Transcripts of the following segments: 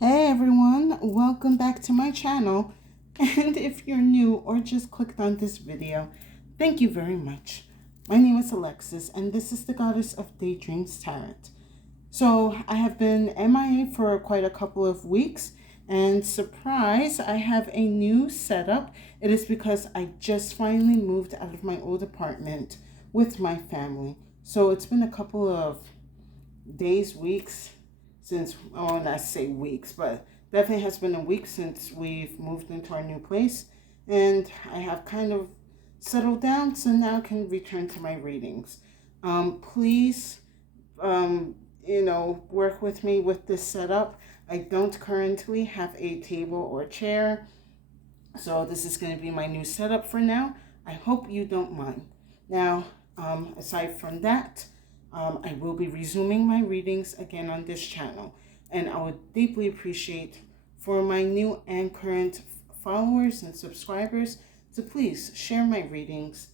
Hey everyone, welcome back to my channel. And if you're new or just clicked on this video, thank you very much. My name is Alexis and this is the Goddess of Daydreams Tarot. So I have been MIA for quite a couple of weeks, and surprise, I have a new setup. It is because I just finally moved out of my old apartment with my family. So it's been a couple of days, weeks since, oh, not say weeks, but definitely has been a week since we've moved into our new place. And I have kind of settled down, so now I can return to my readings. Please, work with me with this setup. I don't currently have a table or chair, so this is going to be my new setup for now. I hope you don't mind. Now, aside from that, I will be resuming my readings again on this channel, and I would deeply appreciate for my new and current followers and subscribers to please share my readings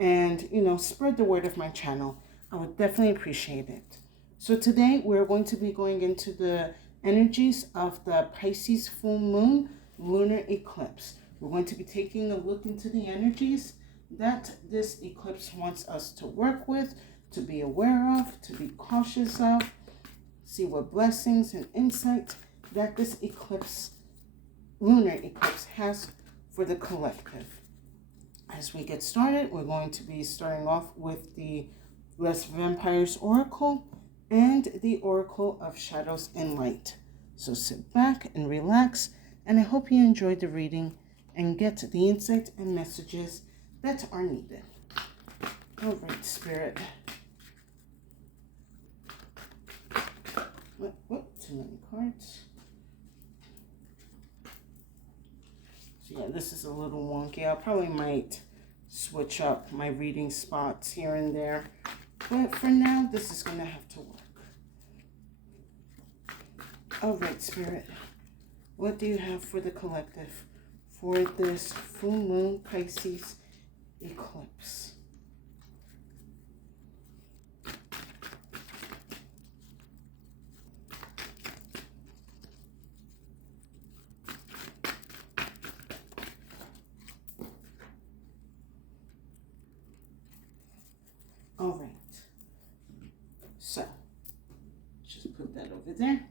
and spread the word of my channel. I would definitely appreciate it. So today we're going to be going into the energies of the Pisces full moon lunar eclipse. We're going to be taking a look into the energies that this eclipse wants us to work with, to be aware of, to be cautious of, see what blessings and insight that this eclipse, lunar eclipse, has for the collective. As we get started, we're going to be starting off with the Les Vampires Oracle and the Oracle of Shadows and Light. So sit back and relax, and I hope you enjoyed the reading and get the insight and messages that are needed. All right, Spirit. What? Too many cards. So yeah, this is a little wonky. I probably might switch up my reading spots here and there, but for now, this is going to have to work. All right, Spirit. What do you have for the collective for this full moon Pisces eclipse? All right. So, just put that over there.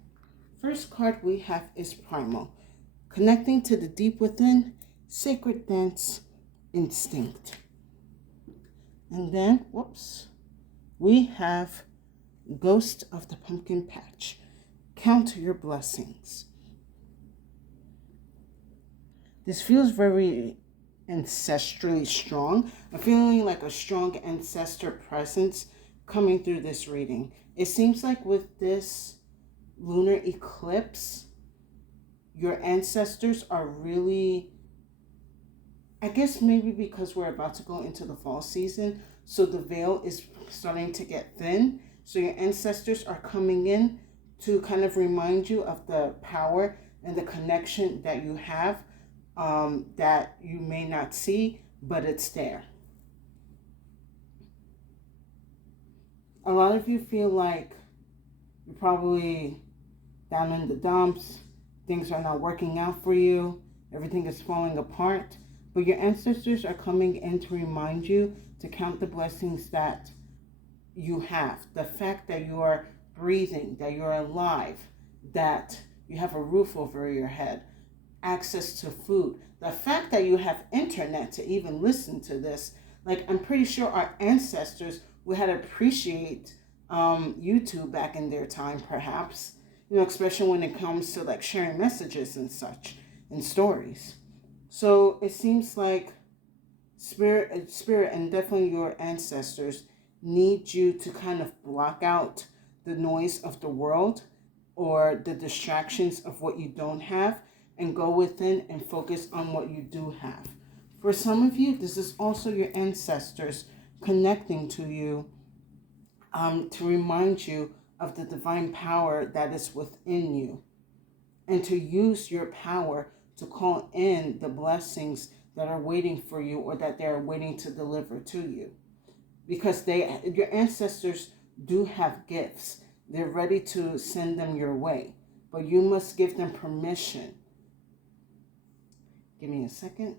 First card we have is Primal. Connecting to the deep within, sacred dance, instinct. And then, we have Ghost of the Pumpkin Patch. Count your blessings. This feels very ancestrally strong. I'm feeling like a strong ancestor presence coming through this reading. It seems like with this lunar eclipse, your ancestors are really, I guess maybe because we're about to go into the fall season, so the veil is starting to get thin. So your ancestors are coming in to kind of remind you of the power and the connection that you have, that you may not see, but it's there. A lot of you feel like you're probably down in the dumps, things are not working out for you, everything is falling apart, but your ancestors are coming in to remind you to count the blessings that you have. The fact that you are breathing, that you're alive, that you have a roof over your head, access to food, the fact that you have internet to even listen to this. Like, I'm pretty sure our ancestors would have appreciate YouTube back in their time, perhaps, especially when it comes to like sharing messages and such and stories. So it seems like spirit and definitely your ancestors need you to kind of block out the noise of the world or the distractions of what you don't have and go within and focus on what you do have. For some of you, this is also your ancestors connecting to you, to remind you of the divine power that is within you, and to use your power to call in the blessings that are waiting for you or that they're waiting to deliver to you. Because your ancestors do have gifts. They're ready to send them your way. but you must give them permission. Give me a second.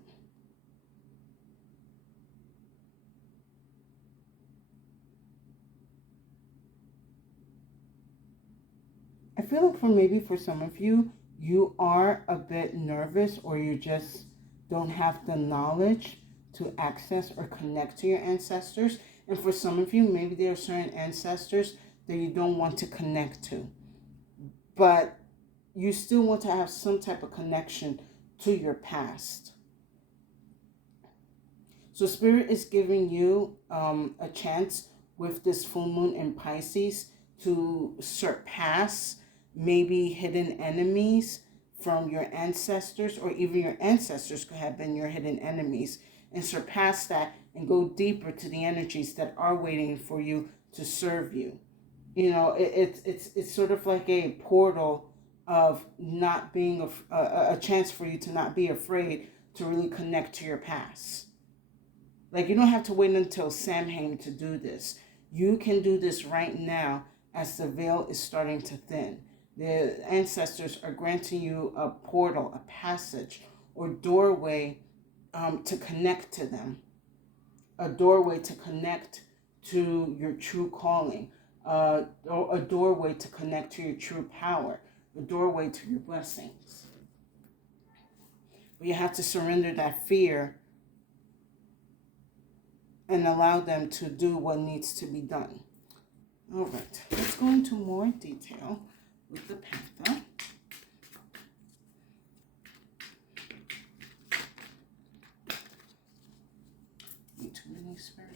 I feel like for some of you, you are a bit nervous, or you just don't have the knowledge to access or connect to your ancestors. And for some of you, maybe there are certain ancestors that you don't want to connect to, but you still want to have some type of connection to your past. So Spirit is giving you a chance with this full moon in Pisces to surpass maybe hidden enemies from your ancestors, or even your ancestors could have been your hidden enemies, and surpass that and go deeper to the energies that are waiting for you to serve you. You know, it's sort of like a portal of not being a chance for you to not be afraid to really connect to your past. Like, you don't have to wait until Samhain to do this. You can do this right now as the veil is starting to thin. The ancestors are granting you a portal, a passage, or doorway to connect to them. A doorway to connect to your true calling. A doorway to connect to your true power. A doorway to your blessings. But you have to surrender that fear and allow them to do what needs to be done. All right, let's go into more detail with the Panther. Need too many, Spirit.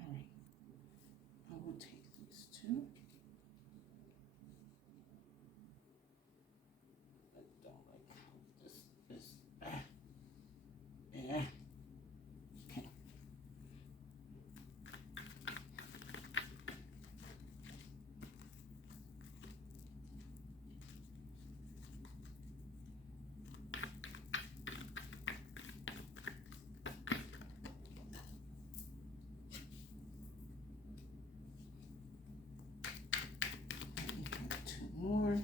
All right, I will take these two. More.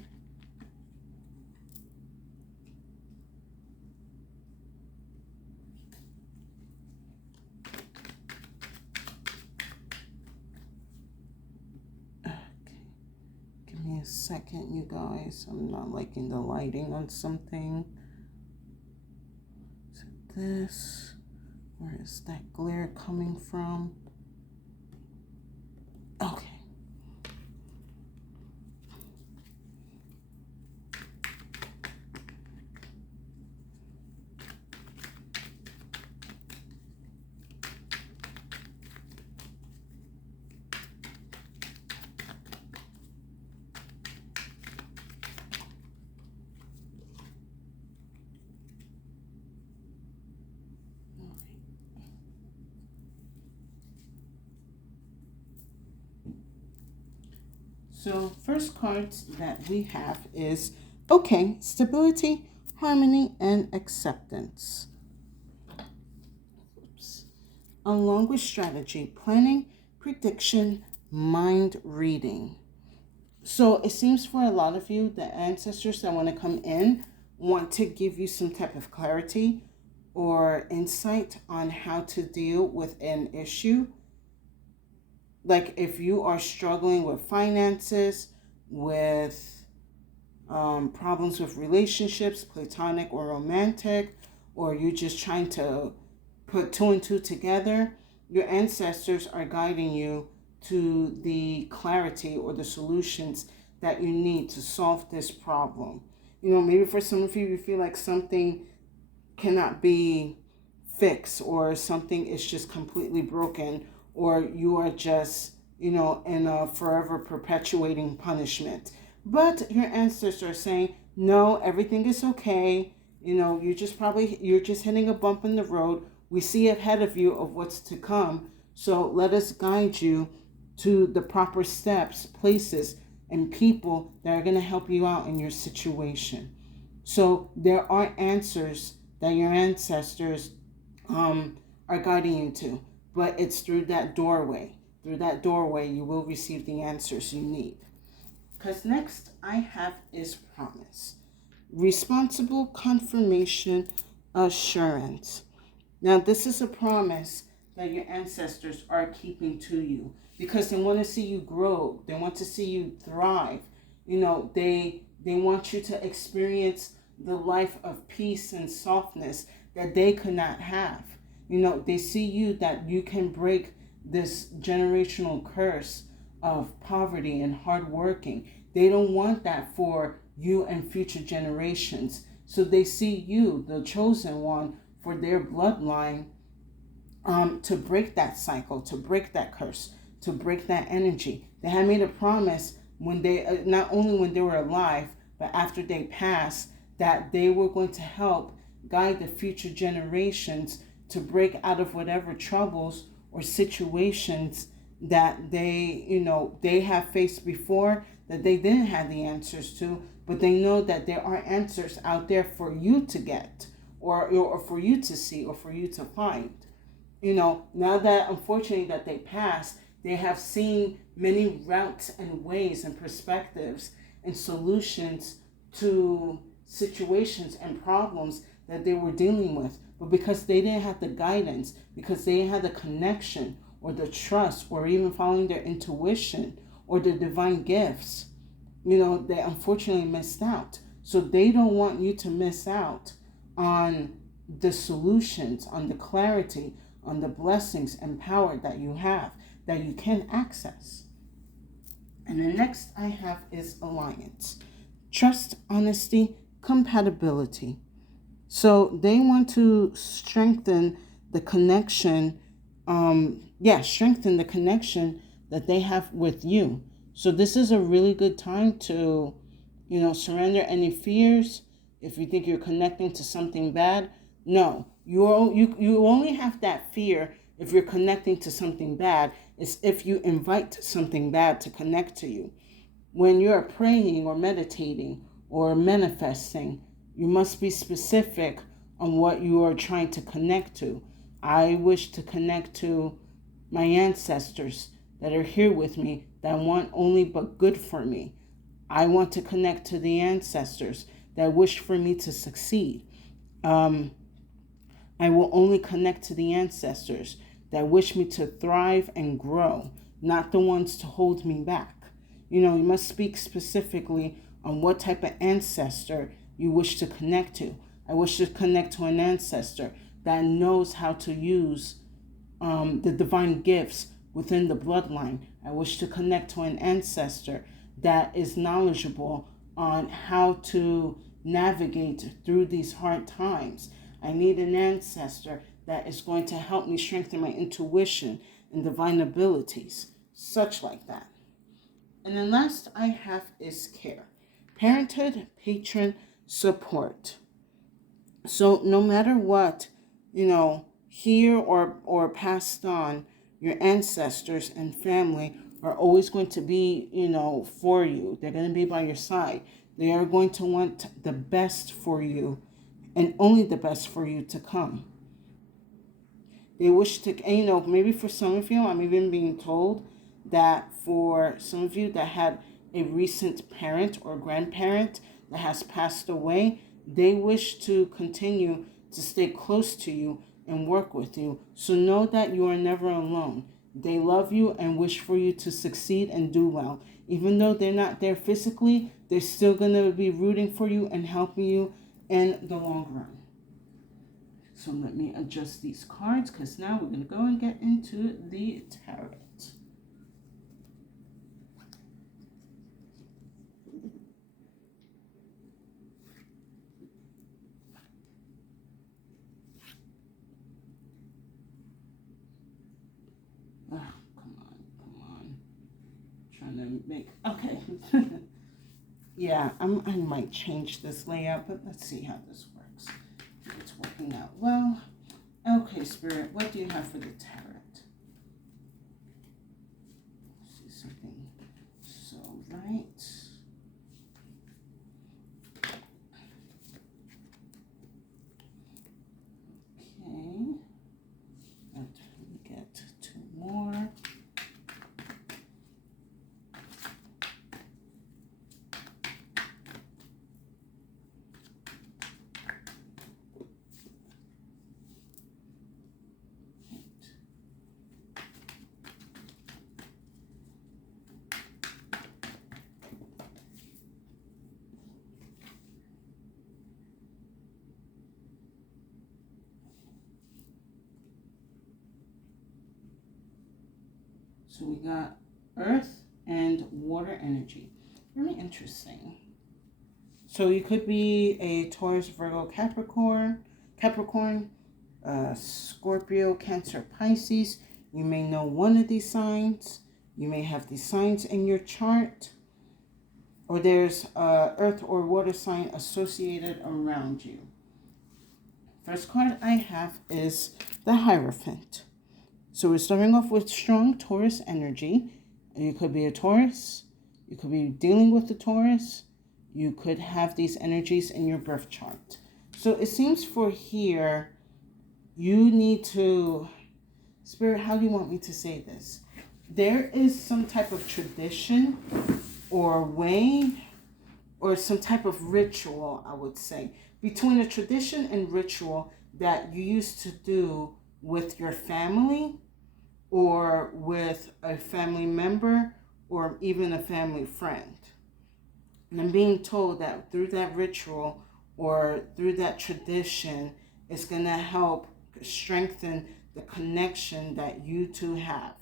Okay, give me a second, you guys. I'm not liking the lighting on something. So this, where is that glare coming from? Okay. So first cards that we have is, okay, stability, harmony, and acceptance. Along with strategy, planning, prediction, mind reading. So it seems for a lot of you, the ancestors that want to come in want to give you some type of clarity or insight on how to deal with an issue. Like if you are struggling with finances, with problems with relationships, platonic or romantic, or you're just trying to put two and two together, your ancestors are guiding you to the clarity or the solutions that you need to solve this problem. You know, maybe for some of you, you feel like something cannot be fixed, or something is just completely broken, or you are just, you know, in a forever perpetuating punishment. But your ancestors are saying, no, everything is okay. You know, you're just hitting a bump in the road. We see ahead of you of what's to come. So let us guide you to the proper steps, places, and people that are going to help you out in your situation. So there are answers that your ancestors are guiding you to. But it's through that doorway. Through that doorway, you will receive the answers you need. Because next I have is promise. Responsible confirmation assurance. Now, this is a promise that your ancestors are keeping to you because they want to see you grow. They want to see you thrive. They want you to experience the life of peace and softness that they could not have. They see you that you can break this generational curse of poverty and hard working. They don't want that for you and future generations. So they see you, the chosen one, for their bloodline, to break that cycle, to break that curse, to break that energy. They had made a promise when they, not only when they were alive, but after they passed, that they were going to help guide the future generations to break out of whatever troubles or situations that they have faced before that they didn't have the answers to, but they know that there are answers out there for you to get or for you to see or for you to find. Now that unfortunately that they passed, they have seen many routes and ways and perspectives and solutions to situations and problems that they were dealing with. But because they didn't have the guidance, because they didn't have the connection or the trust or even following their intuition or the divine gifts, they unfortunately missed out. So they don't want you to miss out on the solutions, on the clarity, on the blessings and power that you have, that you can access. And the next I have is alliance. Trust, honesty, compatibility. So they want to strengthen the connection, strengthen the connection that they have with you. So this is a really good time to, surrender any fears. If you think you're connecting to something bad, no, you only have that fear if you're connecting to something bad. Is if you invite something bad to connect to you. When you're praying or meditating or manifesting, you must be specific on what you are trying to connect to. I wish to connect to my ancestors that are here with me, that want only but good for me. I want to connect to the ancestors that wish for me to succeed. I will only connect to the ancestors that wish me to thrive and grow, not the ones to hold me back. You must speak specifically on what type of ancestor you wish to connect to. I wish to connect to an ancestor that knows how to use the divine gifts within the bloodline. I wish to connect to an ancestor that is knowledgeable on how to navigate through these hard times. I need an ancestor that is going to help me strengthen my intuition and divine abilities, such like that. And then last I have is care. Parenthood, patron, support. So no matter what, here or passed on, your ancestors and family are always going to be, for you. They're going to be by your side. They are going to want the best for you and only the best for you to come. They wish to, and, maybe for some of you, I'm even being told that for some of you that had a recent parent or grandparent that has passed away, they wish to continue to stay close to you and work with you. So know that you are never alone. They love you and wish for you to succeed and do well. Even though they're not there physically, they're still going to be rooting for you and helping you in the long run. So let me adjust these cards because now we're going to go and get into the tarot. Oh, come on. Trying to make, okay. Yeah, I might change this layout, but let's see how this works. It's working out well. Okay, Spirit, what do you have for the tarot? See something so right. So we got earth and water energy. Very interesting. So you could be a Taurus, Virgo, Capricorn, Scorpio, Cancer, Pisces. You may know one of these signs. You may have these signs in your chart. Or there's earth or water sign associated around you. First card I have is the Hierophant. So we're starting off with strong Taurus energy. You could be a Taurus. You could be dealing with the Taurus. You could have these energies in your birth chart. So it seems for here, you need to, Spirit, how do you want me to say this? There is some type of tradition or way or some type of ritual, I would say, between a tradition and ritual that you used to do with your family or with a family member or even a family friend. And I'm being told that through that ritual or through that tradition, it's going to help strengthen the connection that you two have.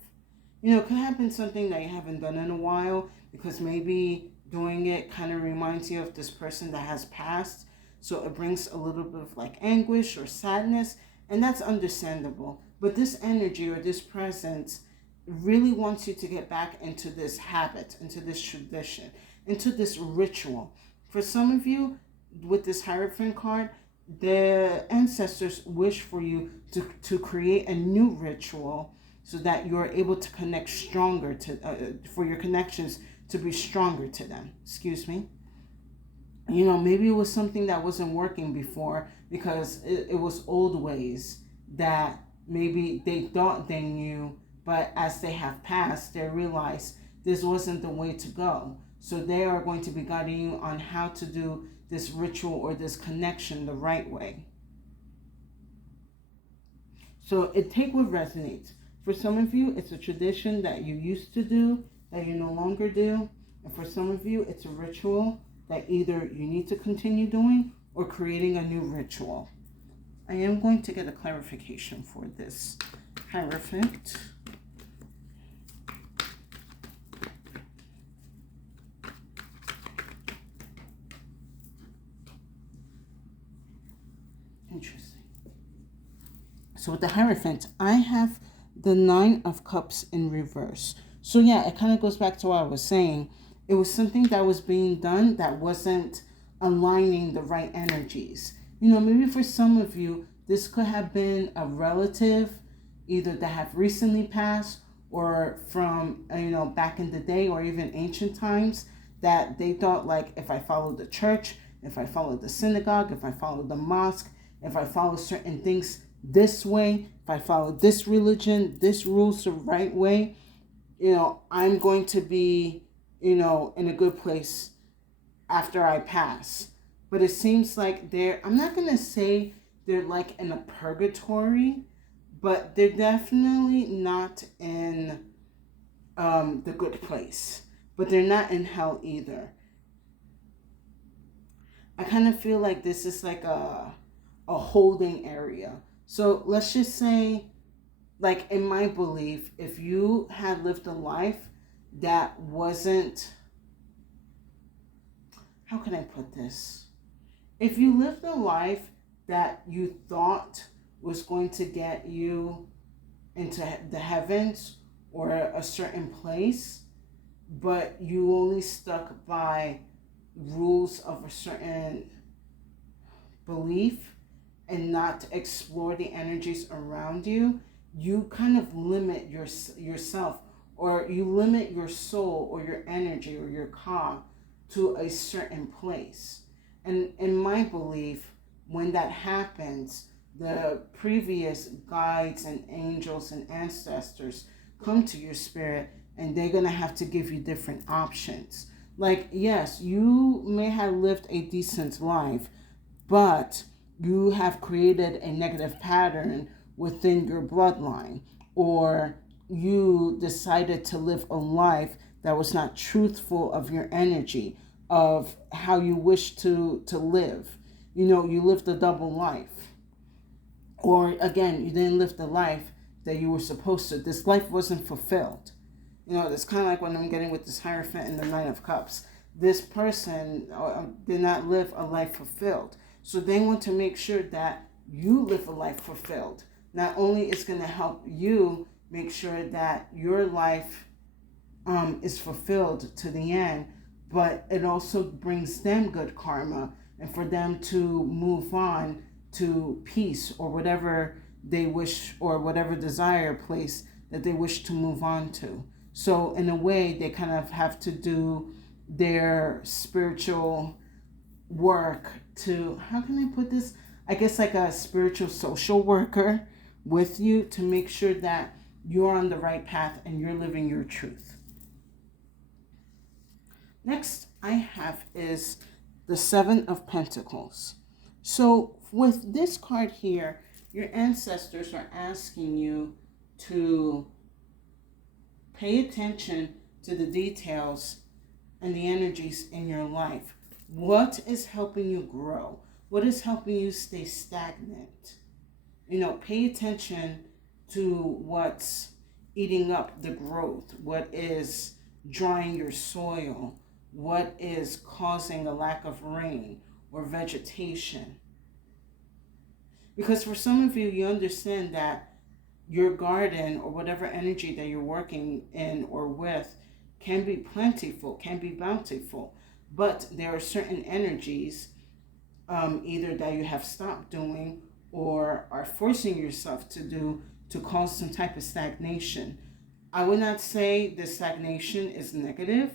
You know, it could have been something that you haven't done in a while because maybe doing it kind of reminds you of this person that has passed. So it brings a little bit of like anguish or sadness, and that's understandable. But this energy or this presence really wants you to get back into this habit, into this tradition, into this ritual. For some of you, with this Hierophant card, the ancestors wish for you to create a new ritual so that you're able to connect stronger to, for your connections to be stronger to them. Excuse me. You know, maybe it was something that wasn't working before because it was old ways that maybe they thought they knew, but as they have passed, they realize this wasn't the way to go. So they are going to be guiding you on how to do this ritual or this connection the right way. So take what resonates. For some of you, it's a tradition that you used to do that you no longer do. And for some of you, it's a ritual that either you need to continue doing or creating a new ritual. I am going to get a clarification for this Hierophant. Interesting. So with the Hierophant, I have the Nine of Cups in reverse. So yeah, it kind of goes back to what I was saying. It was something that was being done that wasn't aligning the right energies. You know, maybe for some of you, this could have been a relative, either that have recently passed or from, back in the day or even ancient times, that they thought like, if I follow the church, if I follow the synagogue, if I follow the mosque, if I follow certain things this way, if I follow this religion, this rules the right way, I'm going to be, in a good place after I pass. But it seems like I'm not going to say they're like in a purgatory, but they're definitely not in the good place. But they're not in hell either. I kind of feel like this is like a holding area. So let's just say, like in my belief, if you had lived a life that wasn't, how can I put this? If you lived a life that you thought was going to get you into the heavens or a certain place, but you only stuck by rules of a certain belief and not explore the energies around you, you kind of limit yourself, or you limit your soul or your energy or your ka to a certain place. And in my belief, when that happens, the previous guides and angels and ancestors come to your spirit and they're going to have to give you different options. Like, yes, you may have lived a decent life, but you have created a negative pattern within your bloodline, or you decided to live a life that was not truthful of your energy, of how you wish to live. You lived a double life. Or again, you didn't live the life that you were supposed to. This life wasn't fulfilled. It's kind of like what I'm getting with this Hierophant and the Nine of Cups. This person did not live a life fulfilled. So they want to make sure that you live a life fulfilled. Not only is going to help you make sure that your life is fulfilled to the end, but it also brings them good karma and for them to move on to peace or whatever they wish or whatever desire place that they wish to move on to. So in a way, they kind of have to do their spiritual work to, how can I put this? I guess like a spiritual social worker with you to make sure that you're on the right path and you're living your truth. Next I have is the Seven of Pentacles. So with this card here, your ancestors are asking you to pay attention to the details and the energies in your life. What is helping you grow? What is helping you stay stagnant? Pay attention to what's eating up the growth, what is drying your soil, what is causing a lack of rain or vegetation. Because for some of you, you understand that your garden or whatever energy that you're working in or with can be plentiful, can be bountiful, but there are certain energies either that you have stopped doing or are forcing yourself to do to cause some type of stagnation. I would not say the stagnation is negative,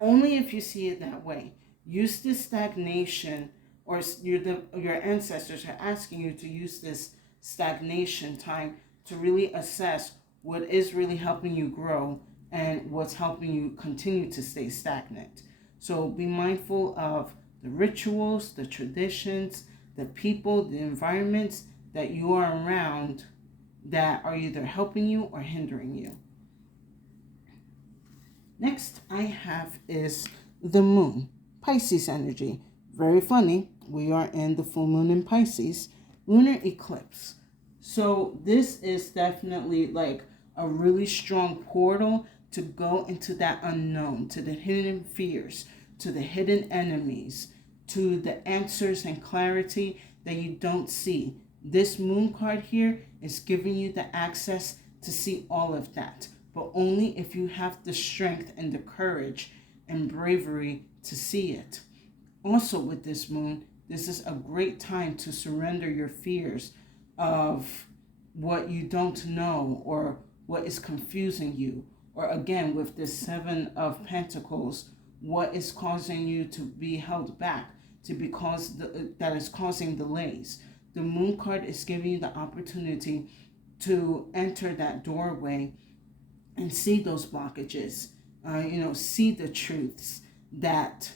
only if you see it that way. Use this stagnation, or your ancestors are asking you to use this stagnation time to really assess what is really helping you grow and what's helping you continue to stay stagnant. So be mindful of the rituals, the traditions, the people, the environments that you are around that are either helping you or hindering you. Next I have is the moon, Pisces energy. Very funny. We are in the full moon in Pisces, lunar eclipse. So this is definitely like a really strong portal to go into that unknown, to the hidden fears, to the hidden enemies, to the answers and clarity that you don't see. This moon card here is giving you the access to see all of that, but only if you have the strength and the courage and bravery to see it. Also with this moon, this is a great time to surrender your fears of what you don't know or what is confusing you. Or again, with this Seven of Pentacles, what is causing you to be held back, that is causing delays. The moon card is giving you the opportunity to enter that doorway and see those blockages, see the truths that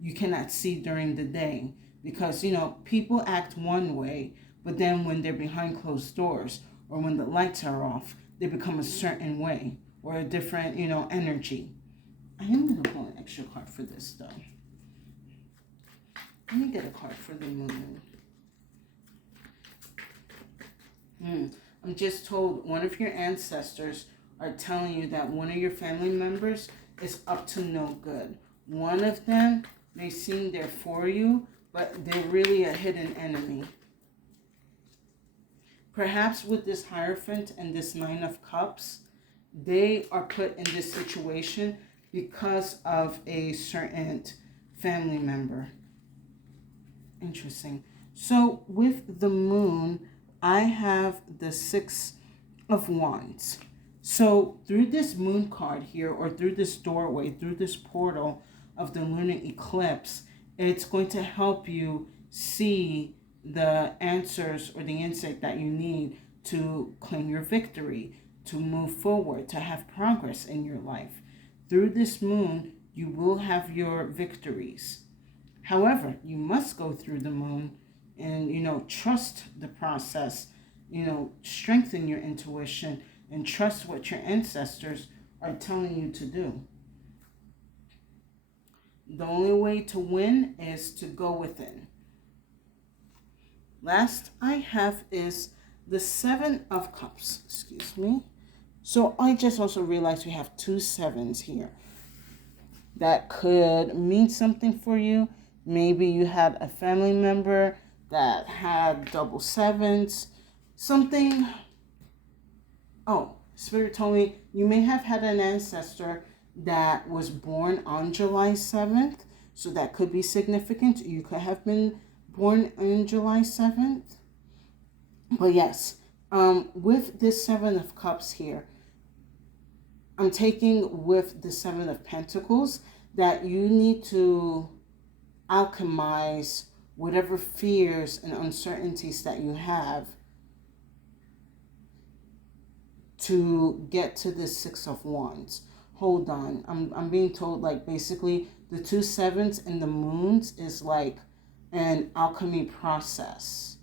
you cannot see during the day. Because, people act one way, but then when they're behind closed doors or when the lights are off, they become a certain way or a different, energy. I am going to pull an extra card for this, though. Let me get a card for the moon. I'm just told one of your ancestors are telling you that one of your family members is up to no good. One of them may seem there for you, but they're really a hidden enemy. Perhaps with this Hierophant and this Nine of Cups, they are put in this situation because of a certain family member. Interesting. So with the moon, I have the Six of Wands. So through this moon card here, or through this doorway, through this portal of the lunar eclipse, it's going to help you see the answers or the insight that you need to claim your victory, to move forward, to have progress in your life. Through this moon, you will have your victories. However, you must go through the moon and, trust the process, strengthen your intuition and trust what your ancestors are telling you to do. The only way to win is to go within. Last I have is the Seven of Cups. Excuse me. So I just also realized we have 2 7s here. That could mean something for you. Maybe you had a family member that had double 7s. Something. Oh, Spirit told me you may have had an ancestor that was born on July 7th. So that could be significant. You could have been born on July 7th. But yes, with this 7 of Cups here, I'm taking with the 7 of Pentacles that you need to alchemize whatever fears and uncertainties that you have to get to the 6 of Wands. Hold on. I'm being told, like, basically the 2 7s and the moons is like an alchemy process.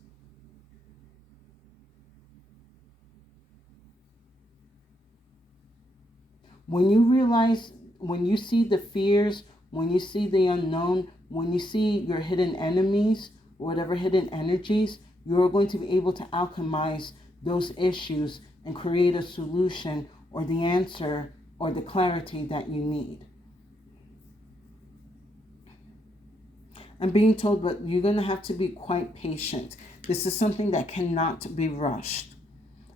When you realize, when you see the fears, when you see the unknown, when you see your hidden enemies, whatever hidden energies, you're going to be able to alchemize those issues and create a solution or the answer or the clarity that you need. I'm being told, but you're going to have to be quite patient. This is something that cannot be rushed,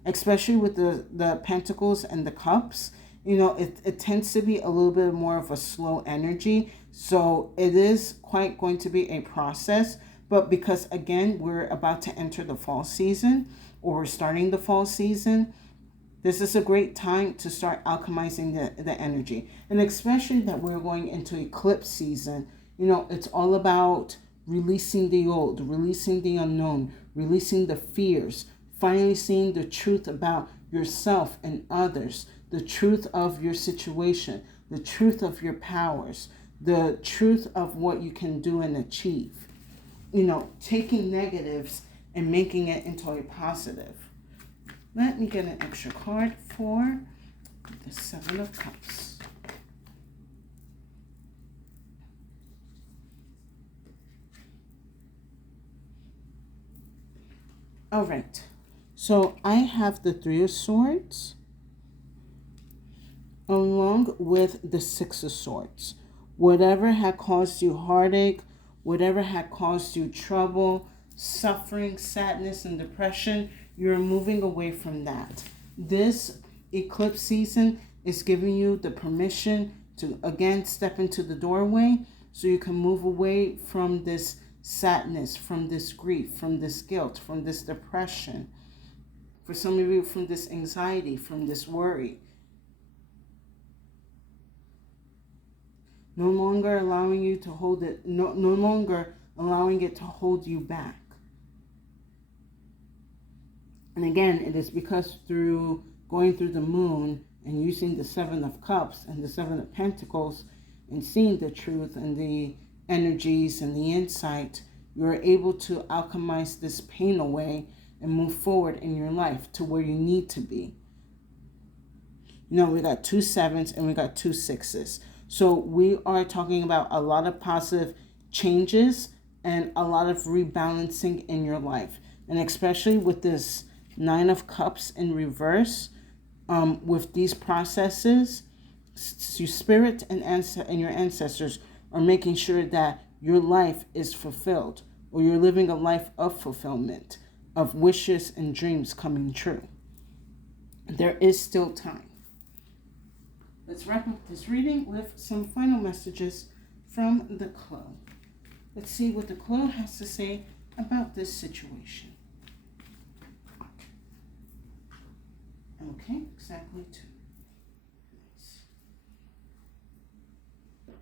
especially with the Pentacles and the Cups. You know, it tends to be a little bit more of a slow energy. So it is quite going to be a process. But because, again, we're about to enter the fall season, or we're starting the fall season, this is a great time to start alchemizing the energy. And especially that we're going into eclipse season, you know, it's all about releasing the old, releasing the unknown, releasing the fears, finally seeing the truth about yourself and others, the truth of your situation, the truth of your powers, the truth of what you can do and achieve. You know, taking negatives and making it into a positive. Let me get an extra card for the 7 of Cups. All right. So I have the 3 of Swords along with the 6 of Swords. Whatever had caused you heartache, whatever had caused you trouble, suffering, sadness, and depression, you're moving away from that. This eclipse season is giving you the permission to, again, step into the doorway so you can move away from this sadness, from this grief, from this guilt, from this depression. For some of you, from this anxiety, from this worry. No longer allowing you to hold it, no longer allowing it to hold you back. And again, it is because through going through the moon and using the 7 of Cups and the 7 of Pentacles and seeing the truth and the energies and the insight, you're able to alchemize this pain away and move forward in your life to where you need to be. You know, we got 2 7s and we got 2 6s. So we are talking about a lot of positive changes and a lot of rebalancing in your life. And especially with this 9 of Cups in reverse, with these processes, your spirit and your ancestors are making sure that your life is fulfilled, or you're living a life of fulfillment, of wishes and dreams coming true. There is still time. Let's wrap up this reading with some final messages from the Crow. Let's see what the Crow has to say about this situation. Okay, exactly 2. Nice.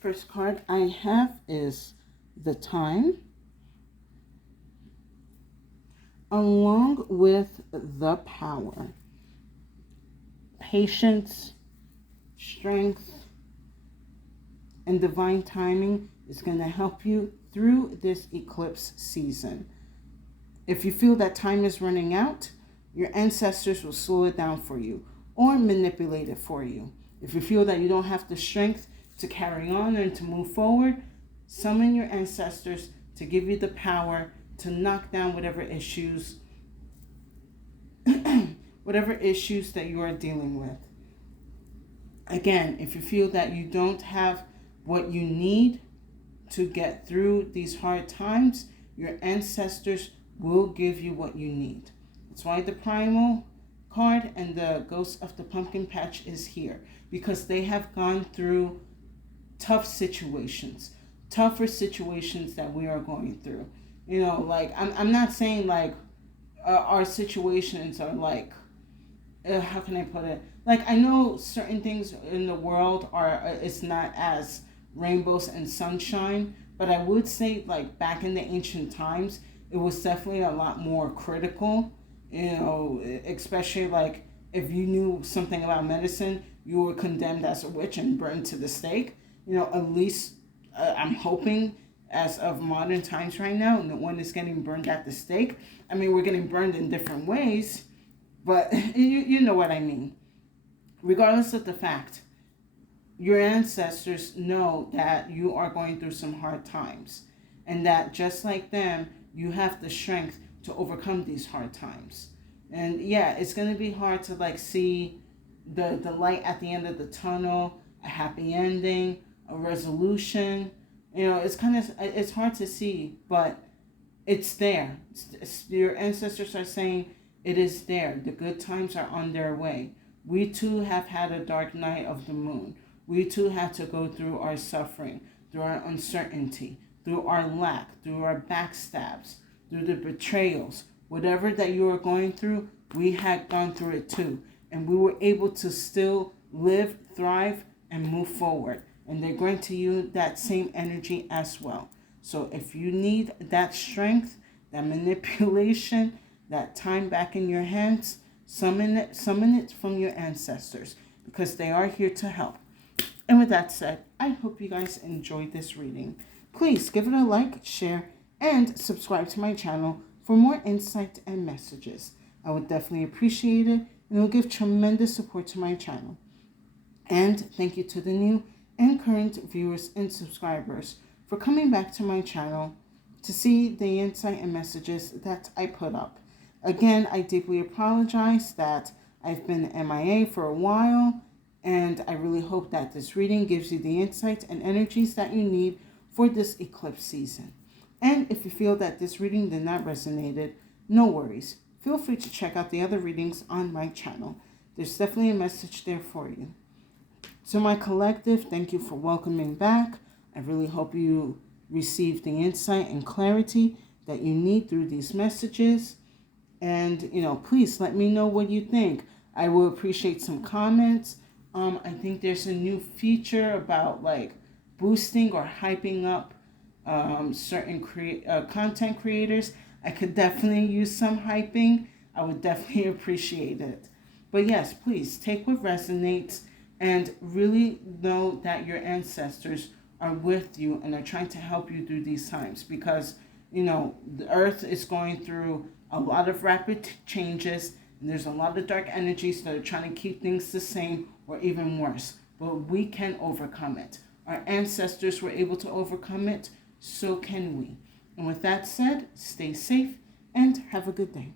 First card I have is the Time, along with the Power. Patience, strength, and divine timing is going to help you through this eclipse season. If you feel that time is running out, your ancestors will slow it down for you or manipulate it for you. If you feel that you don't have the strength to carry on and to move forward, summon your ancestors to give you the power to knock down whatever issues whatever issues that you are dealing with. Again, if you feel that you don't have what you need to get through these hard times, your ancestors will give you what you need. That's why the primal card and the ghost of the pumpkin patch is here, because they have gone through tough situations, tougher situations that we are going through. You know, like I'm not saying like our situations are like how can I put it? Like, I know certain things in the world are it's not as rainbows and sunshine, but I would say like back in the ancient times, it was definitely a lot more critical. You know, especially like if you knew something about medicine, you were condemned as a witch and burned to the stake. You know, at least I'm hoping as of modern times right now, no one is getting burned at the stake. I mean, we're getting burned in different ways, but you know what I mean. Regardless of the fact, your ancestors know that you are going through some hard times, and that just like them, you have the strength to overcome these hard times. And yeah, it's going to be hard to like see the light at the end of the tunnel, a happy ending, a resolution. You know, it's hard to see, but it's there. Your ancestors are saying it is there. The good times are on their way. We too have had a dark night of the moon. We too have to go through our suffering, through our uncertainty, through our lack, through our backstabs, through the betrayals. Whatever that you are going through, we had gone through it too. And we were able to still live, thrive, and move forward. And they're going to you that same energy as well. So if you need that strength, that manipulation, that time back in your hands, summon it from your ancestors, because they are here to help. And with that said, I hope you guys enjoyed this reading. Please give it a like, share, and subscribe to my channel for more insight and messages. I would definitely appreciate it, and it will give tremendous support to my channel. And thank you to the new and current viewers and subscribers for coming back to my channel to see the insight and messages that I put up. Again, I deeply apologize that I've been MIA for a while, and I really hope that this reading gives you the insights and energies that you need for this eclipse season. And if you feel that this reading did not resonate, no worries. Feel free to check out the other readings on my channel. There's definitely a message there for you. So my collective, thank you for welcoming back. I really hope you receive the insight and clarity that you need through these messages. And, you know, please let me know what you think. I will appreciate some comments. I think there's a new feature about like boosting or hyping up certain content creators. I could definitely use some hyping. I would definitely appreciate it. But yes, please take what resonates and really know that your ancestors are with you and are trying to help you through these times, because, you know, the earth is going through a lot of rapid changes, and there's a lot of dark energies that are trying to keep things the same or even worse. But we can overcome it. Our ancestors were able to overcome it, so can we. And with that said, stay safe and have a good day.